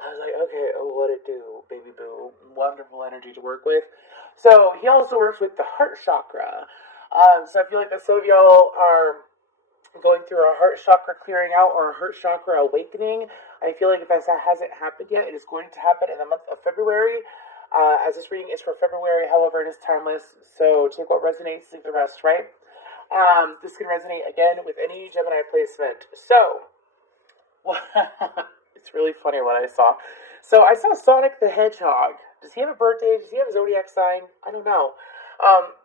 I was like, okay, oh, what it do, baby boo? Wonderful energy to work with. So he also works with the heart chakra. So I feel like that some of y'all are going through a heart chakra clearing out or a heart chakra awakening. I feel like if that hasn't happened yet, it is going to happen in the month of February. As this reading is for February, however, it is timeless. So take what resonates, leave the rest, right? This can resonate again with any Gemini placement. So, it's really funny what I saw. So I saw Sonic the Hedgehog. Does he have a birthday? Does he have a zodiac sign? I don't know.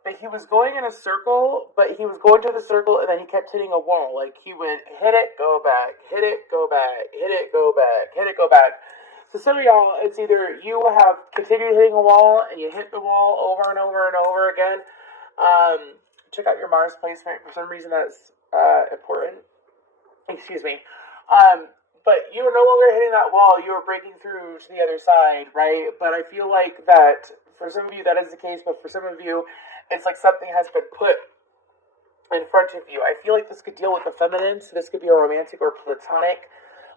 But he was going in a circle, but he was going to the circle and then he kept hitting a wall. Like he would hit it, go back, hit it, go back, hit it, go back, hit it, go back. So some of y'all, it's either you have continued hitting a wall and you hit the wall over and over and over again. Check out your Mars placement. For some reason that's important. Excuse me. But you were no longer hitting that wall. You were breaking through to the other side, right? But I feel like that for some of you that is the case, but for some of you, it's like something has been put in front of you. I feel like this could deal with the feminine, so this could be a romantic or platonic.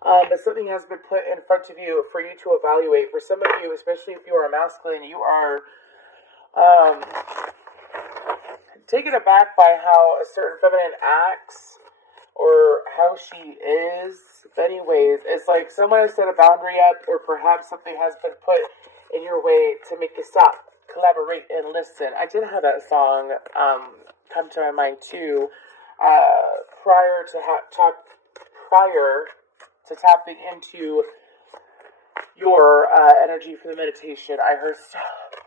But something has been put in front of you for you to evaluate. For some of you, especially if you are masculine, you are taken aback by how a certain feminine acts or how she is. But anyways, it's like someone has set a boundary up, or perhaps something has been put in your way to make you stop, collaborate, and listen. I did have that song come to my mind too. Prior to tapping into your energy for the meditation, I heard stop,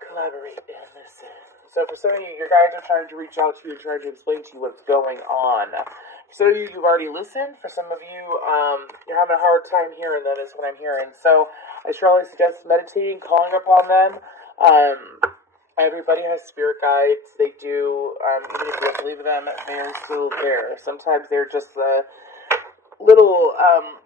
collaborate, and listen. So for some of you, your guides are trying to reach out to you and trying to explain to you what's going on. For some of you, you've already listened. For some of you, you're having a hard time hearing them, is what I'm hearing. So I strongly suggest meditating, calling upon them. Everybody has spirit guides. They do. Even if you don't believe in them, they're still there. Sometimes they're just the little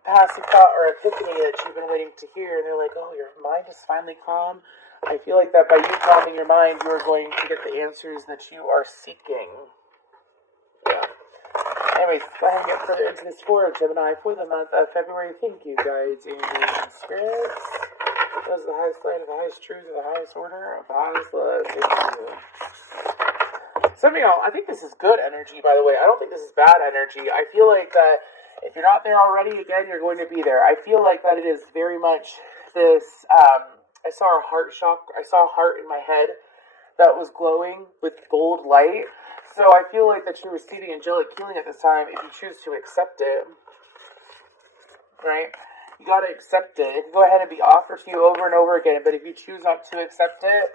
passive thought or epiphany that you've been waiting to hear, and they're like, oh, your mind is finally calm. I feel like that by you calming your mind, you are going to get the answers that you are seeking. Yeah. Anyways, go ahead and get further into this for Gemini for the month of February. Thank you, guides, angels, and spirits. That was the highest light of the highest truth of the highest order of the highest love. Thank you. Some of y'all, I think this is good energy, by the way. I don't think this is bad energy. I feel like that if you're not there already, again, you're going to be there. I feel like that it is very much this, I saw a heart in my head that was glowing with gold light. So I feel like that you're receiving angelic healing at this time if you choose to accept it. Right? You gotta accept it. It can go ahead and be offered to you over and over again, but if you choose not to accept it,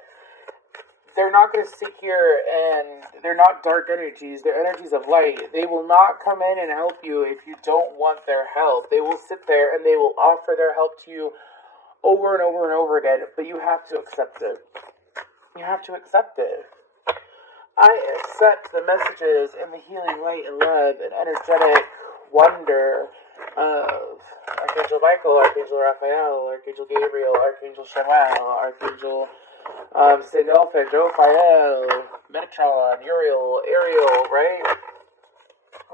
they're not going to sit here and they're not dark energies. They're energies of light. They will not come in and help you if you don't want their help. They will sit there and they will offer their help to you over and over and over again, but you have to accept it. You have to accept it. I accept the messages and the healing light and love and energetic wonder of Archangel Michael, Archangel Raphael, Archangel Gabriel, Archangel Chamuel, Archangel St. Elphin, Jophiel, Metatron, Uriel, Ariel, right?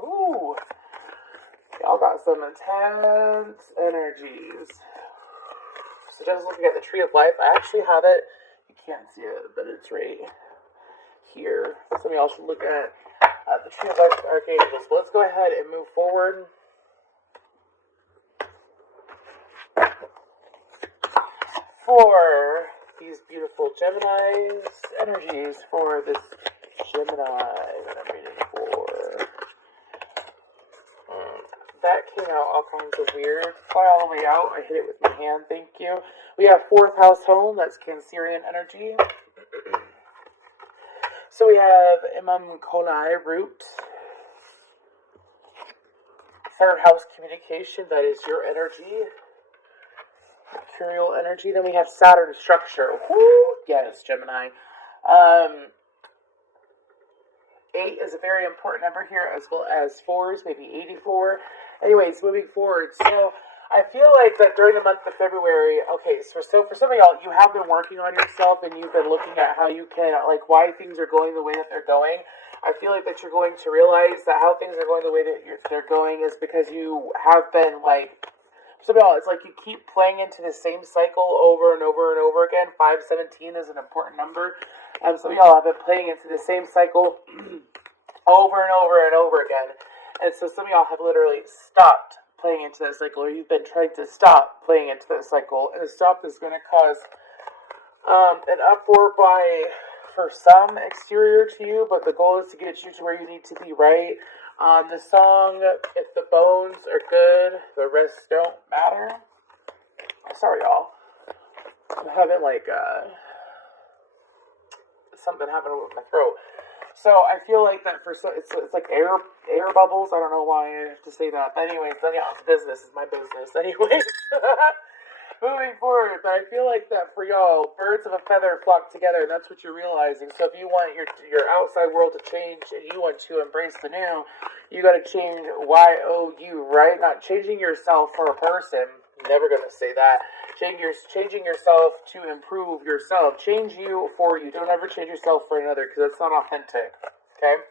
Ooh. Y'all got some intense energies. So just looking at the Tree of Life, I actually have it. You can't see it, but it's right here. Some of y'all should look at the Tree of Life Archangels. But let's go ahead and move forward. For these beautiful Gemini's energies for this Gemini that I'm reading for. That came out all kinds of weird. Fly all the way out. I hit it with my hand. Thank you. We have 4th house home. That's Cancerian energy. So we have Imam Kolai root. 3rd house communication. That is your energy. Mercurial energy. Then we have Saturn structure. Woo! Yes, Gemini. 8 is a very important number here, as well as 4s, maybe 84. Anyways, moving forward. So I feel like that during the month of February, okay, so for some of y'all, you have been working on yourself and you've been looking at how you can, like, why things are going the way that they're going. I feel like that you're going to realize that how things are going the way that they're going is because you have been, like, So y'all, it's like you keep playing into the same cycle over and over and over again. 517 is an important number. So y'all have been playing into the same cycle over and over and over again. And so some of y'all have literally stopped playing into that cycle, or you've been trying to stop playing into that cycle. And the stop is going to cause an uproar for some exterior to you, but the goal is to get you to where you need to be, right? The song, if the bones are good, the rest don't matter. Sorry, y'all. I'm having something happening with my throat. So I feel like that for some, it's like air bubbles. I don't know why I have to say that. But anyways, then y'all's business is my business. Anyways. Moving forward, but I feel like that for y'all, birds of a feather flock together, and that's what you're realizing. So if you want your outside world to change and you want to embrace the new, you got to change YOU, right? Not changing yourself for a person. Never gonna say that. Changing yourself to improve yourself. Change you for you. Don't ever change yourself for another, because that's not authentic. Okay.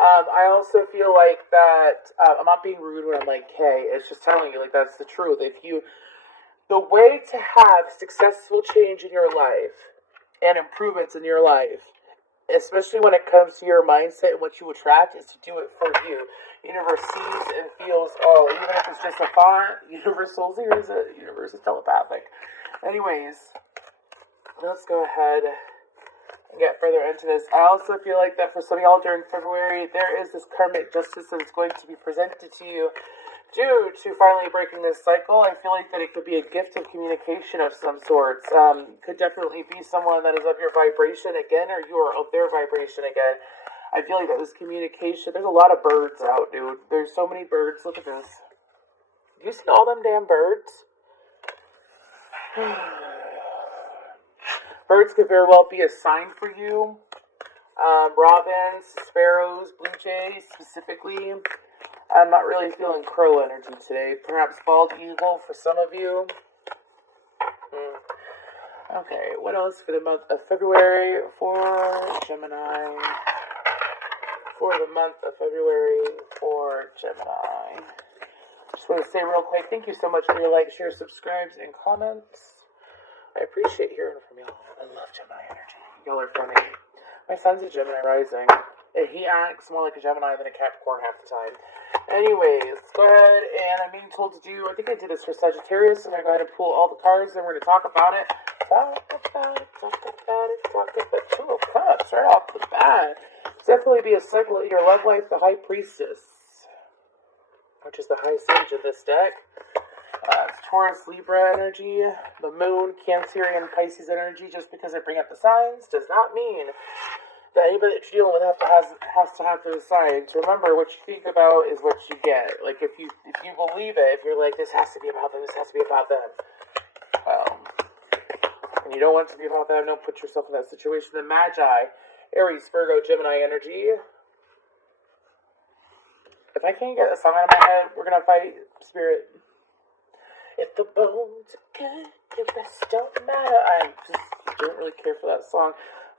I also feel like that I'm not being rude when I'm like, hey, it's just telling you, like, that's the truth. The way to have successful change in your life and improvements in your life, especially when it comes to your mindset and what you attract, is to do it for you. Universe sees and feels all, even if it's just a thought. Universal hears it. Universe is telepathic. Anyways, let's go ahead and get further into this. I also feel like that for some of y'all during February, there is this karmic justice that is going to be presented to you. Due to finally breaking this cycle, I feel like that it could be a gift of communication of some sorts. Could definitely be someone that is of your vibration again, or you are of their vibration again. I feel like that this communication, there's a lot of birds out, dude. There's so many birds. Look at this. Do you see all them damn birds? Birds could very well be a sign for you. Robins, sparrows, blue jays specifically. I'm not really feeling crow energy today. Perhaps bald eagle for some of you. Okay, what else for the month of February for Gemini? For the month of February for Gemini. Just want to say real quick, thank you so much for your likes, shares, subscribes, and comments. I appreciate hearing from y'all. I love Gemini energy. Y'all are funny. My son's a Gemini rising. He acts more like a Gemini than a Capricorn half the time. Anyways, go ahead, and I'm being told to do, I think I did this for Sagittarius, so I'm going to go ahead and pull all the cards, and we're going to talk about it. Talk about it. Two of Cups, right off the bat. Definitely be a cycle in your love life, the High Priestess, which is the high sage of this deck. It's Taurus, Libra energy, the Moon, Cancerian, Pisces energy. Just because I bring up the signs does not mean that anybody that you're dealing with has to have those signs. Remember, what you think about is what you get. Like, if you believe it, if you're like, this has to be about them, this has to be about them, and you don't want it to be about them, don't put yourself in that situation. The Magi, Aries, Virgo, Gemini energy. If I can't get a song out of my head, we're going to fight Spirit. If the bones are good, the rest don't matter. I just don't really care for that song.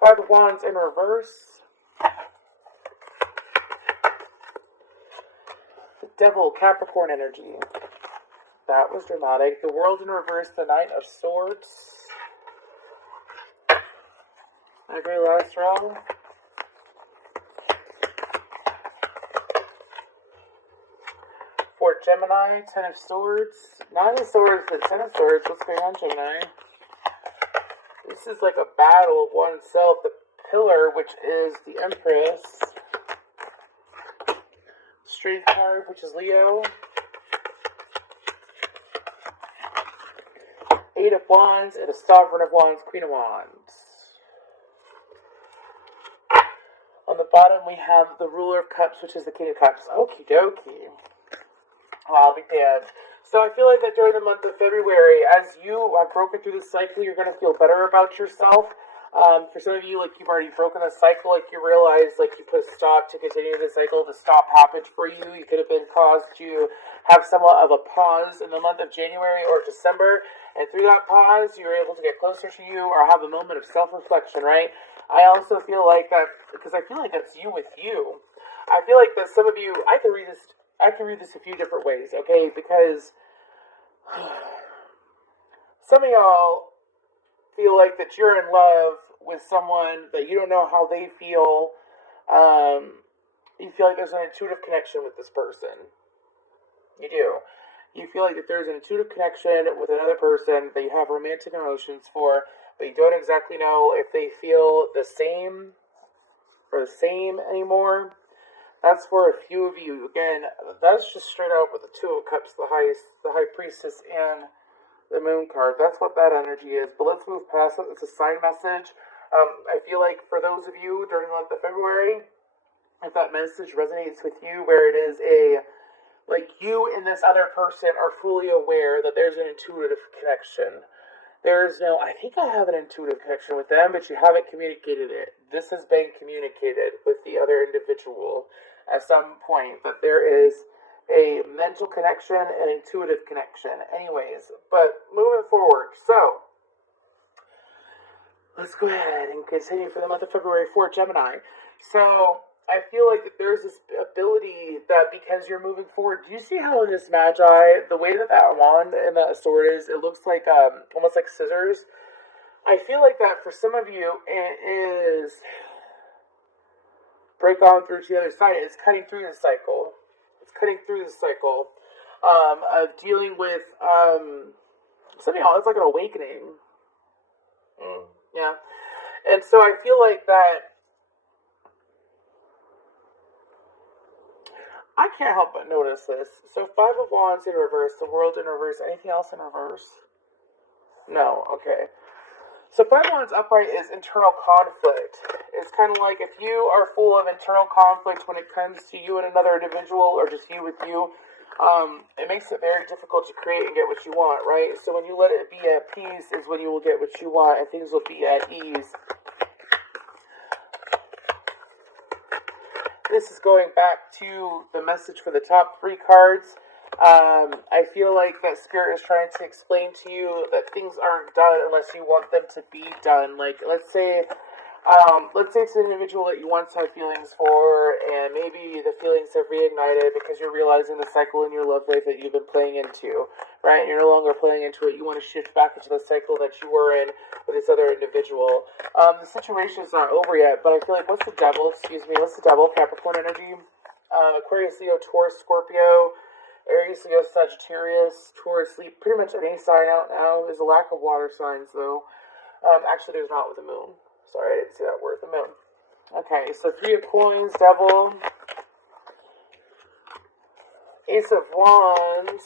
Five of Wands in reverse. The Devil, Capricorn energy. That was dramatic. The World in reverse, the Knight of Swords. My very last row. For Gemini, Ten of Swords. Nine of Swords, the Ten of Swords. What's going on, Gemini? This is like a battle of oneself. The Pillar, which is the Empress. Strength card, which is Leo. Eight of Wands and a Sovereign of Wands, Queen of Wands. On the bottom, we have the Ruler of Cups, which is the King of Cups. Okie dokie. Well, I'll be damned. So I feel like that during the month of February, as you have broken through the cycle, you're going to feel better about yourself. For some of you, like, you've already broken the cycle, like, you realize, like, you put a stop to continue the cycle. The stop happened for you. You could have been caused to have somewhat of a pause in the month of January or December. And through that pause, you were able to get closer to you or have a moment of self-reflection, right? I also feel like that, because I feel like that's you with you. I feel like that some of you, I can read this a few different ways, okay? Because Some of y'all feel like that you're in love with someone that you don't know how they feel. You feel like there's an intuitive connection with this person. You do. You feel like that there's an intuitive connection with another person that you have romantic emotions for, but you don't exactly know if they feel the same or the same anymore. That's for a few of you. Again, that's just straight out with the Two of Cups, the High Priestess, and the Moon card. That's what that energy is. But let's move past it. It's a sign message. I feel like for those of you during the month of February, if that message resonates with you, where it is like you and this other person are fully aware that there's an intuitive connection. I think I have an intuitive connection with them, but you haven't communicated it. This has been communicated with the other individual at some point, that there is a mental connection and intuitive connection. Anyways, but moving forward, so let's go ahead and continue for the month of February for Gemini. So I feel like that there's this ability that because you're moving forward, do you see how in this Magi, the way that wand and that sword is, it looks like almost like scissors. I feel like that for some of you, it is break on through to the other side. It's cutting through the cycle. It's cutting through the cycle of dealing with something else. It's like an awakening. Yeah. And so I feel like that I can't help but notice this. So Five of Wands in reverse, the World in reverse. Anything else in reverse? No. Okay. So Five of Wands upright is internal conflict. It's kind of like if you are full of internal conflict when it comes to you and another individual, or just you with you, it makes it very difficult to create and get what you want, right? So when you let it be at peace is when you will get what you want and things will be at ease. This is going back to the message for the top 3 cards. I feel like that Spirit is trying to explain to you that things aren't done unless you want them to be done. Like, let's say it's an individual that you once had feelings for, and maybe the feelings have reignited because you're realizing the cycle in your love life that you've been playing into, right? And you're no longer playing into it. You want to shift back into the cycle that you were in with this other individual. The situation is not over yet, but I feel like what's the devil? Capricorn energy. Aquarius, Leo, Taurus, Scorpio, Aries, Leo, Sagittarius, Taurus, Sleep, pretty much any sign out now. There's a lack of water signs, though. Actually, there's not with the moon. Sorry, I didn't see that word, the moon. Okay, so 3 of Coins, Devil, Ace of Wands.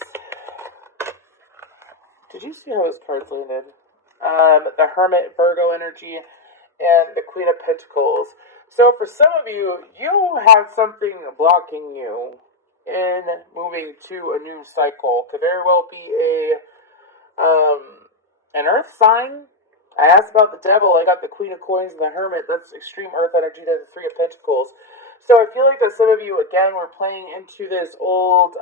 Did you see how his cards landed? The Hermit, Virgo energy, and the Queen of Pentacles. So for some of you, you have something blocking you in moving to a new cycle. Could very well be an earth sign. I asked about the devil. I got the Queen of Coins and the Hermit. That's extreme earth energy. That's the 3 of Pentacles. So I feel like that some of you, again, were playing into this old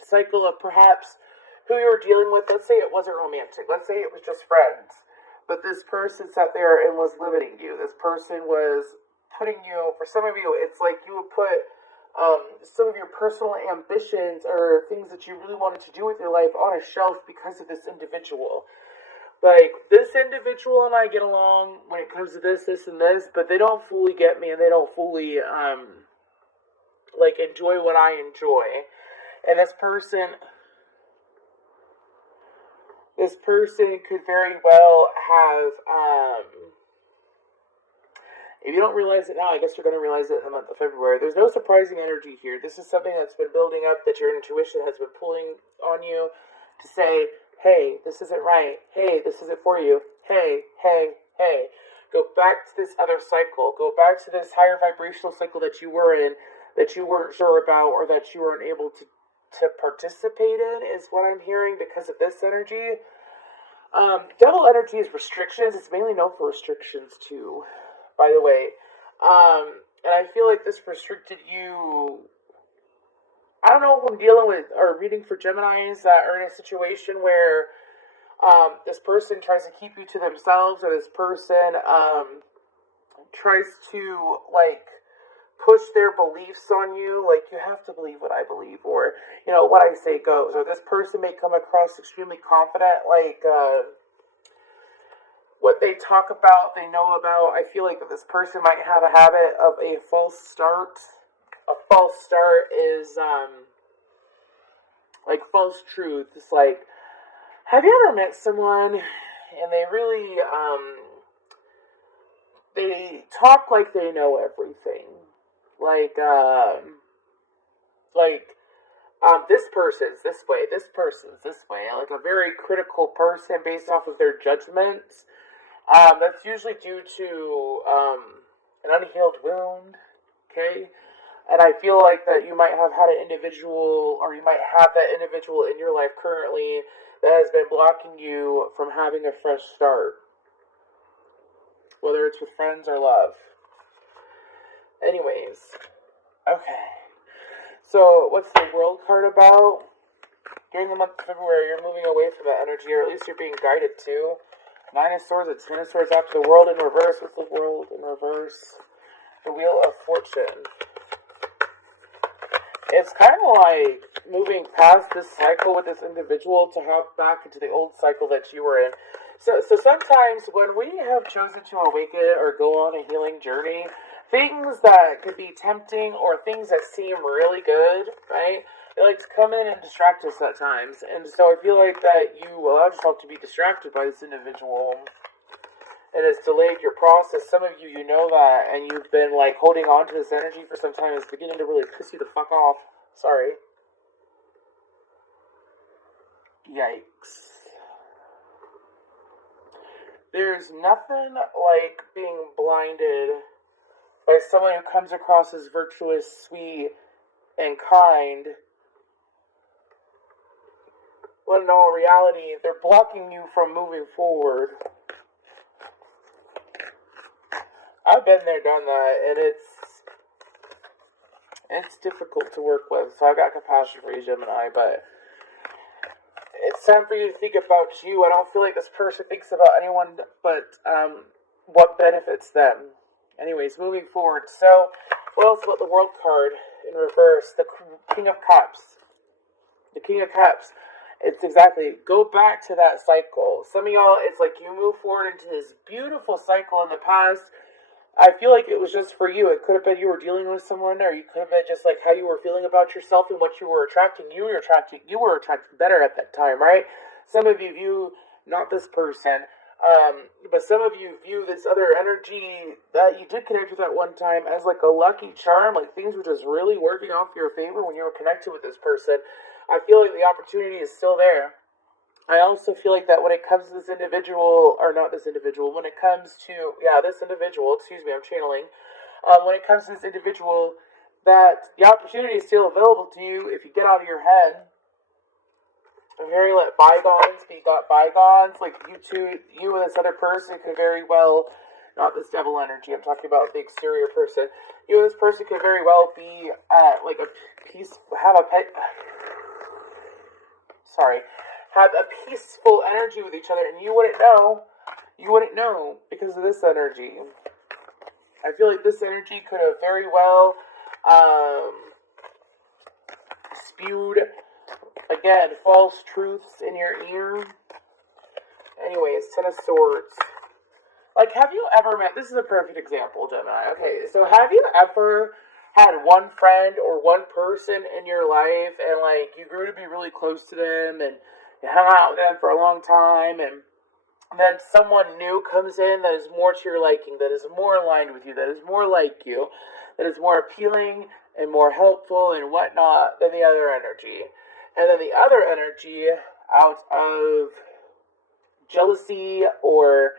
cycle of perhaps who you were dealing with. Let's say it wasn't romantic. Let's say it was just friends. But this person sat there and was limiting you. This person was putting you, for some of you, it's like you would put some of your personal ambitions or things that you really wanted to do with your life on a shelf because of this individual. Like, this individual and I get along when it comes to this, and this, but they don't fully get me, and they don't fully, enjoy what I enjoy. And this person could very well have, if you don't realize it now, I guess you're going to realize it in the month of February. There's no surprising energy here. This is something that's been building up, that your intuition has been pulling on you to say, hey, this isn't right. Hey, this isn't for you. Hey, hey, hey. Go back to this other cycle. Go back to this higher vibrational cycle that you were in, that you weren't sure about, or that you weren't able to participate in, is what I'm hearing because of this energy. Devil energy is restrictions. It's mainly known for restrictions too, by the way. And I feel like this restricted you. I don't know if I'm dealing with or reading for Geminis that are in a situation where this person tries to keep you to themselves, or this person tries to push their beliefs on you, like you have to believe what I believe, or what I say goes, or this person may come across extremely confident, like what they talk about, they know about. I feel like that this person might have a habit of a false start. A false start is like false truth. It's like, have you ever met someone and they really they talk like they know everything, like this person's this way, this person's this way, like a very critical person based off of their judgments. That's usually due to an unhealed wound, okay? And I feel like that you might have had an individual, or you might have that individual in your life currently that has been blocking you from having a fresh start, whether it's with friends or love. Anyways, okay. So, what's the world card about? During the month of February, you're moving away from that energy, or at least you're being guided to. Nine of Swords, it's Ten of Swords after the world in reverse. What's the world in reverse? The Wheel of Fortune. It's kind of like moving past this cycle with this individual to hop back into the old cycle that you were in. So sometimes when we have chosen to awaken or go on a healing journey, things that could be tempting or things that seem really good, right? They like to come in and distract us at times. And so I feel like that you allowed yourself to be distracted by this individual, and it's delayed your process. Some of you know that, and you've been like holding on to this energy for some time. It's beginning to really piss you the fuck off. Sorry. Yikes. There's nothing like being blinded by someone who comes across as virtuous, sweet, and kind, when in all reality, they're blocking you from moving forward. I've been there, done that, and it's difficult to work with, so I've got compassion for you, Gemini, but it's time for you to think about you. I don't feel like this person thinks about anyone but what benefits them. Anyways, moving forward. So, what else about the World card in reverse? The King of Cups. The King of Cups. It's exactly, go back to that cycle. Some of y'all, it's like you move forward into this beautiful cycle in the past. I feel like it was just for you. It could have been you were dealing with someone, or you could have been just like how you were feeling about yourself and what you were attracting. You were attracting better at that time, right? Some of you view not this person, but some of you view this other energy that you did connect with at one time as like a lucky charm. Like things were just really working out for your favor when you were connected with this person. I feel like the opportunity is still there. I also feel like that when it comes to this individual, or not this individual, when it comes to, this individual, excuse me, I'm channeling, when it comes to this individual, that the opportunity is still available to you if you get out of your head. I'm very let bygones be bygones. Like you and this other person could very well, not this devil energy, I'm talking about the exterior person. You and this person could very well be like a peace, have a peaceful energy with each other, and you wouldn't know because of this energy. I feel like this energy could have very well spewed, again, false truths in your ear. Anyways, Ten of Swords. Like, have you ever met, this is a perfect example, Gemini. Okay, so have you ever had one friend or one person in your life, and like you grew to be really close to them, and you hung out with them for a long time, and then someone new comes in that is more to your liking, that is more aligned with you, that is more like you, that is more appealing and more helpful and whatnot than the other energy. And then the other energy, out of jealousy or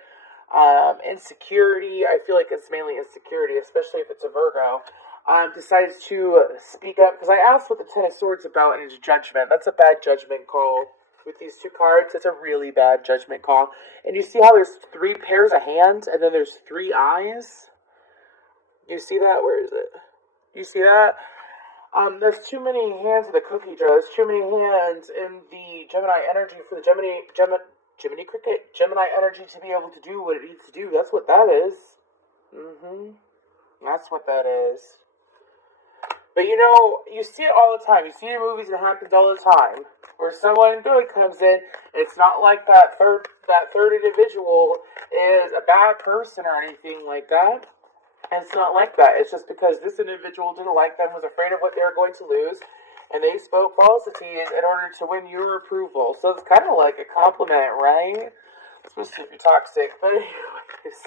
insecurity, I feel like it's mainly insecurity, especially if it's a Virgo, decides to speak up. Because I asked what the Ten of Swords about, and it's judgment. That's a bad judgment call. With these two cards, it's a really bad judgment call. And you see how there's 3 pairs of hands, and then there's 3 eyes? You see that? Where is it? You see that? There's too many hands in the cookie jar. There's too many hands in the Gemini energy for the Gemini energy to be able to do what it needs to do. That's what that is. That's what that is. But you know, you see it all the time. You see it in movies, and it happens all the time. Where someone good comes in, it's not like that third individual is a bad person or anything like that. And it's not like that. It's just because this individual didn't like them, was afraid of what they were going to lose, and they spoke falsities in order to win your approval. So it's kind of like a compliment, right? Especially if you're toxic. But anyways.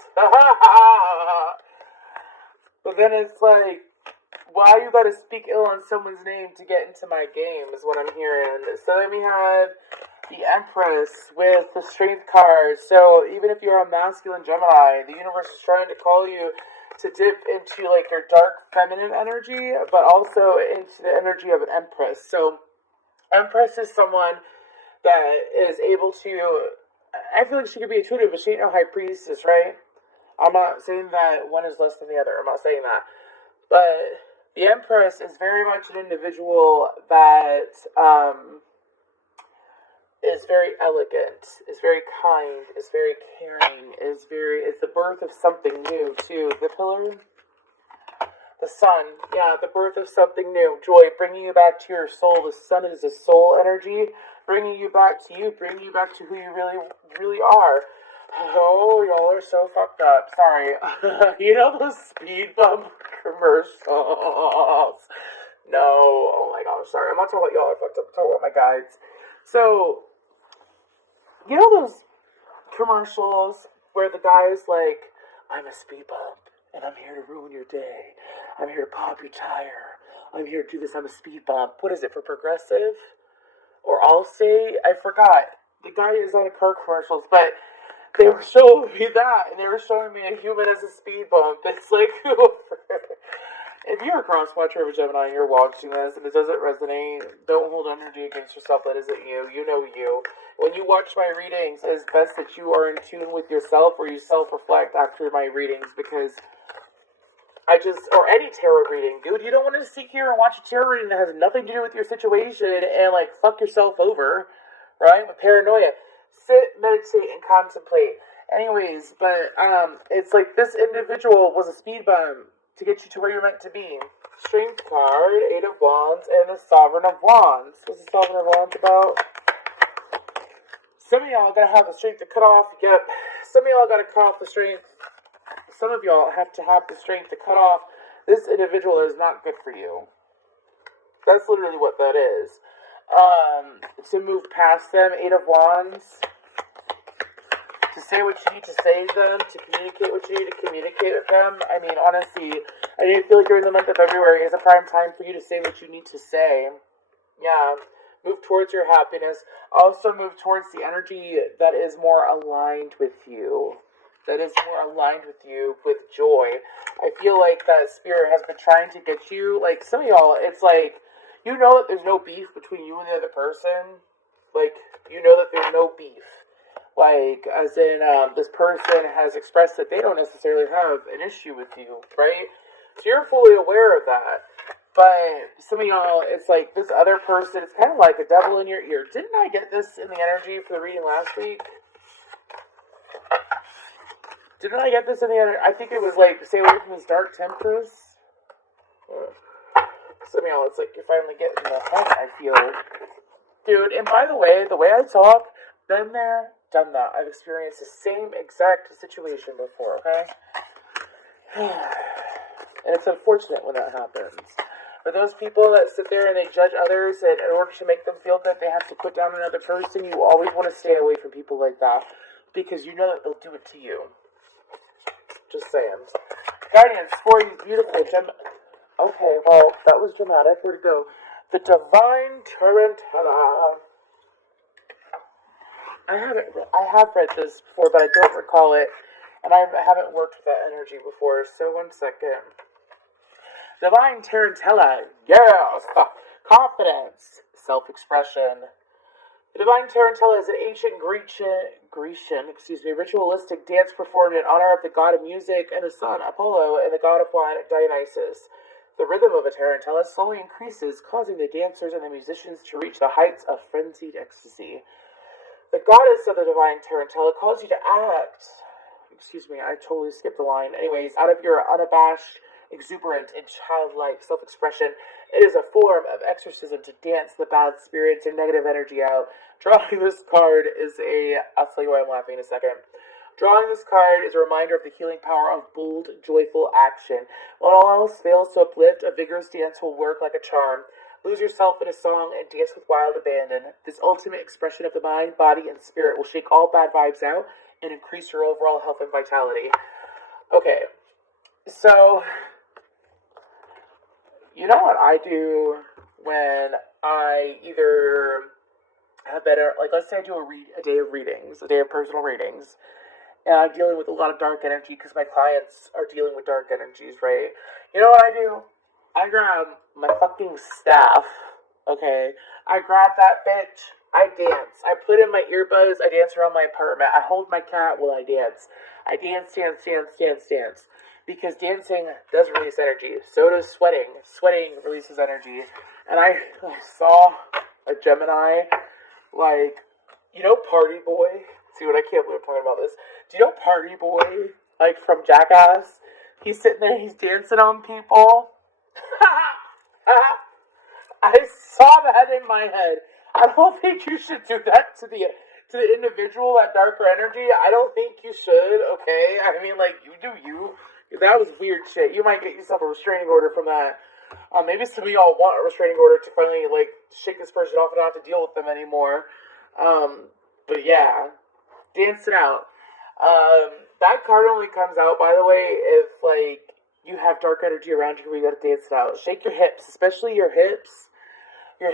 But then it's like, why you gotta speak ill on someone's name to get into my game is what I'm hearing. So then we have the Empress with the Strength card. So even if you're a masculine Gemini, the universe is trying to call you to dip into like your dark feminine energy, but also into the energy of an Empress. So Empress is someone that is able to, I feel like she could be intuitive, but she ain't no high priestess, right? I'm not saying that one is less than the other. I'm not saying that. But the Empress is very much an individual that is very elegant, is very kind, is very caring, is the birth of something new too. The pillar, the sun, yeah, the birth of something new. Joy, bringing you back to your soul. The sun is a soul energy, bringing you back to you, bringing you back to who you really, really are. Oh, y'all are so fucked up. Sorry. You know those speed bump commercials? No. Oh my gosh, sorry. I'm not talking about y'all are fucked up. I'm talking about my guides. So, you know those commercials where the guy is like, I'm a speed bump, and I'm here to ruin your day. I'm here to pop your tire. I'm here to do this. I'm a speed bump. What is it, for Progressive? Or Allstate? I forgot. The guy is on a car commercials, but they were showing me that, and they were showing me a human as a speed bump. It's like, if you're a cross-watcher of a Gemini and you're watching this and it doesn't resonate, don't hold energy against yourself that isn't you. You know you. When you watch my readings, it's best that you are in tune with yourself, or you self-reflect after my readings, because or any tarot reading, dude, you don't want to sit here and watch a tarot reading that has nothing to do with your situation and, like, fuck yourself over, right? With paranoia. Sit, meditate, and contemplate. Anyways, but, it's like this individual was a speed bump to get you to where you're meant to be. Strength card, Eight of Wands, and the Sovereign of Wands. What's the Sovereign of Wands about? Some of y'all gotta have the strength to cut off. Yep. Some of y'all gotta cut off the strength. Some of y'all have to have the strength to cut off. This individual is not good for you. That's literally what that is. To move past them, Eight of Wands. To say what you need to say to them, to communicate what you need to communicate with them. I mean, honestly, I didn't feel like during the month of February is a prime time for you to say what you need to say. Yeah. Move towards your happiness. Also move towards the energy that is more aligned with you. That is more aligned with you, with joy. I feel like that spirit has been trying to get you, like, some of y'all, it's like, you know that there's no beef between you and the other person. Like, you know that there's no beef. Like, as in, this person has expressed that they don't necessarily have an issue with you, right? So you're fully aware of that. But some of y'all, it's like this other person, it's kind of like a devil in your ear. Didn't I get this in the energy for the reading last week? Didn't I get this in the energy? I think it was like, stay away from this dark temptress. Some of y'all, it's like you're finally getting the hang, I feel. Dude, and by the way I talk, been there, done that. I've experienced the same exact situation before, okay? And it's unfortunate when that happens. For those people that sit there and they judge others, and in order to make them feel good, they have to put down another person, you always want to stay away from people like that, because you know that they'll do it to you. Just saying. Guidance for you, beautiful Okay, well, that was dramatic. Where'd it go? The Divine Tarantella. I have read this before, but I don't recall it, and I haven't worked with that energy before, so 1 second. Divine Tarantella, yes! Confidence, self-expression. The Divine Tarantella is an ancient Grecian, ritualistic dance performed in honor of the god of music and the sun, Apollo, and the god of wine, Dionysus. The rhythm of a tarantella slowly increases, causing the dancers and the musicians to reach the heights of frenzied ecstasy. The goddess of the Divine Tarantella calls you to act. I totally skipped the line. Anyways, out of your unabashed exuberant and childlike self-expression. It is a form of exorcism to dance the bad spirits and negative energy out. Drawing this card is I'll tell you why I'm laughing in a second. Drawing this card is a reminder of the healing power of bold, joyful action. When all else fails to uplift, a vigorous dance will work like a charm. Lose yourself in a song and dance with wild abandon. This ultimate expression of the mind, body, and spirit will shake all bad vibes out and increase your overall health and vitality. Okay, so you know what I do when I either have better, like let's say I do a day of readings, a day of personal readings, and I'm dealing with a lot of dark energy because my clients are dealing with dark energies, right? You know what I do? I grab my fucking staff, okay? I grab that bitch. I dance. I put in my earbuds. I dance around my apartment. I hold my cat while I dance. I dance. Because dancing does release energy. So does sweating. Sweating releases energy. And I saw a Gemini, like, you know Party Boy? See what I can't believe I'm talking about this. Do you know Party Boy? Like from Jackass? He's sitting there, he's dancing on people. I saw that in my head. I don't think you should do that to the individual, that darker energy. I don't think you should, okay? I mean, like, you do you. That was weird shit. You might get yourself a restraining order from that. Maybe some of y'all want a restraining order to finally, like, shake this person off and not have to deal with them anymore. But yeah, dance it out. That card only comes out, by the way, if, like, you have dark energy around you where you gotta dance it out. Shake your hips, especially your hips. Your